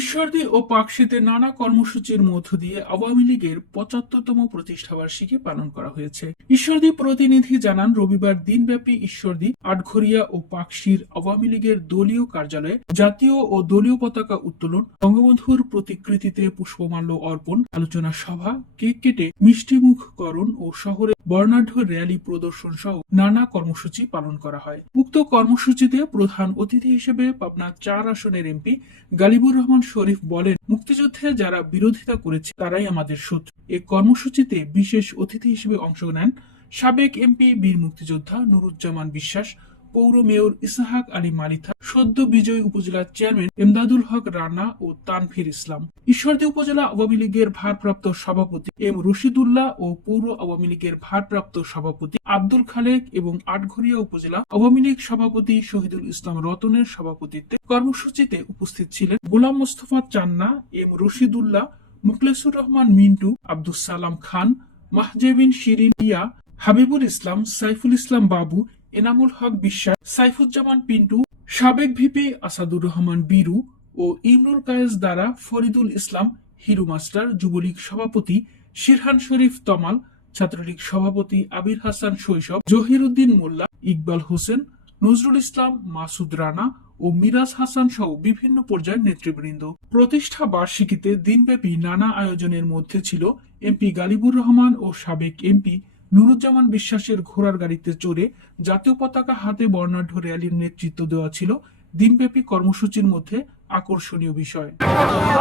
ঈশ্বরদী ও পাকশিতে নানা কর্মসূচির মধ্য দিয়ে আওয়ামী লীগের পঁচাত্তরতম প্রতিষ্ঠাবার্ষিকী পালন করা হয়েছে। ঈশ্বরদী প্রতিনিধি জানান, রবিবার দিনব্যাপী ঈশ্বরদী, আটঘরিয়া ও পাকশির আওয়ামী লীগের দলীয় কার্যালয়ে জাতীয় ও দলীয় পতাকা উত্তোলন, বঙ্গবন্ধুর প্রতিকৃতিতে পুষ্পমাল্য অর্পণ, আলোচনা সভা, কেক কেটে মিষ্টিমুখকরণ ও শহরে বর্ণাঢ্য র্যালি প্রদর্শন সহ নানা কর্মসূচি পালন করা হয়। উক্ত কর্মসূচিতে প্রধান অতিথি হিসেবে পাবনা চার আসনের এমপি গালিবুর রহমান শরীফ বলেন, মুক্তিযুদ্ধে যারা বিরোধিতা করেছে, তারাই আমাদের শত্রু। এ কর্মসূচিতে বিশেষ অতিথি হিসেবে অংশ নেন সাবেক এমপি বীর মুক্তিযোদ্ধা নুরুজ্জামান বিশ্বাস পৌর মেয়র ইসাহাক আলী মালিথা, সদ্য বিজয়ী উপজেলার চেয়ারম্যান এমদাদুল হক রানা ও তানফির ইসলাম। ঈশ্বরদী উপজেলা আওয়ামী লীগের ভারপ্রাপ্ত সভাপতি এম রশিদুল্লাহ ও পৌর আওয়ামী লীগের ভারপ্রাপ্ত সভাপতি আব্দুল খালেক এবং আটঘরিয়া উপজেলা আওয়ামী লীগ সভাপতি শহীদুল ইসলাম রতনের সভাপতিত্বে কর্মসূচিতে উপস্থিত ছিলেন গোলাম মোস্তফা চান্না, এম রশিদুল্লাহ, মুখলেসুর রহমান মিন্টু আব্দুল সালাম খান, মাহজেবিন শিরিন ইয়া হাবিবুল ইসলাম, সাইফুল ইসলাম বাবু এনামুল হক বিশ্বাস, সাইফুজ্জামান পিন্টু, সাবেক ভিপি আসাদুর রহমান বীরু ও ইমরুল কায়েস দ্বারা ফরিদুল ইসলাম, হিরু মাস্টার, যুবলীগ সভাপতি শিরহান শরীফ তমাল, ছাত্রলীগ সভাপতি আবির হাসান শৈশব, জহিরুদ্দিন মোল্লা, ইকবাল হোসেন, নজরুল ইসলাম, মাসুদ রানা ও মিরাজ হাসান সহ বিভিন্ন পর্যায়ের নেতৃবৃন্দ। প্রতিষ্ঠা বার্ষিকীতে দিনব্যাপী নানা আয়োজনের মধ্যে ছিল এমপি গালিবুর রহমান ও সাবেক এমপি নুরুজ্জামান বিশ্বাসের ঘোড়ার গাড়িতে চড়ে জাতীয় পতাকা হাতে বর্ণাঢ্য র্যালির নেতৃত্ব দেওয়া ছিল দিনব্যাপী কর্মসূচির মধ্যে আকর্ষণীয় বিষয়।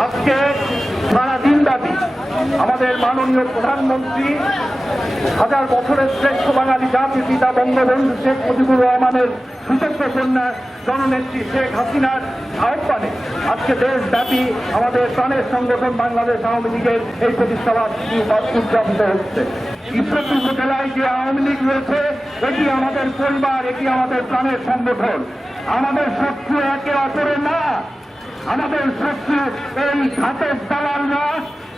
আজকে সারা দিনব্যাপী আমাদের মাননীয় প্রধানমন্ত্রী, হাজার বছরের শ্রেষ্ঠ বাঙালি জাতির পিতা বঙ্গবন্ধু শেখ মুজিবুর রহমানের সুযোগ্য কন্যা জননেত্রী শেখ হাসিনার আহ্বানে আজকে দেশব্যাপী আমাদের প্রাণের সংগঠন বাংলাদেশ আওয়ামী লীগের এই প্রতিষ্ঠা উদযাপিত হচ্ছে। ঈশ্বরদী উপজেলায় যে আওয়ামী লীগ রয়েছে, এটি আমাদের পরিবার, এটি আমাদের প্রাণের সংগঠন। আমাদের শত্রু একে অপরের না। আমাদের শত্রু এই ঘাতের দালালরা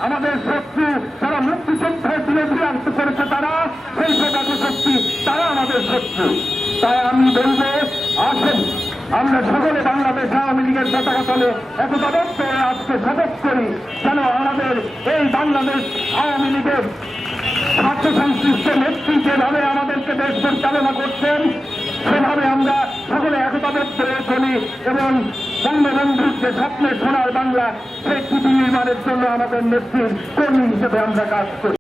আমাদের শত্রু যারা মুক্তিযুদ্ধের বিরোধী আনতে করেছে তারা, সেই প্রকাশ শক্তি তারা আমাদের শত্রু। তাই আমি বলব, আসেন, আমরা সকলে বাংলাদেশ আওয়ামী লীগের পতাকা তলে একতাবদ্ধ আজকে শপথ করি, যেন আমাদের এই বাংলাদেশ আওয়ামী লীগের স্বার্থ সংশ্লিষ্ট নেত্রী যেভাবে আমাদেরকে দেশ পরিচালনা করছেন, সেভাবে আমরা সকলে একতাবদ্ধ চলি এবং বঙ্গবন্ধুর যে স্বপ্নে সোনার বাংলা, সেই পৃথিবী নির্মাণের জন্য আমাদের নেত্রীর কর্মী হিসেবে আমরা কাজ করি।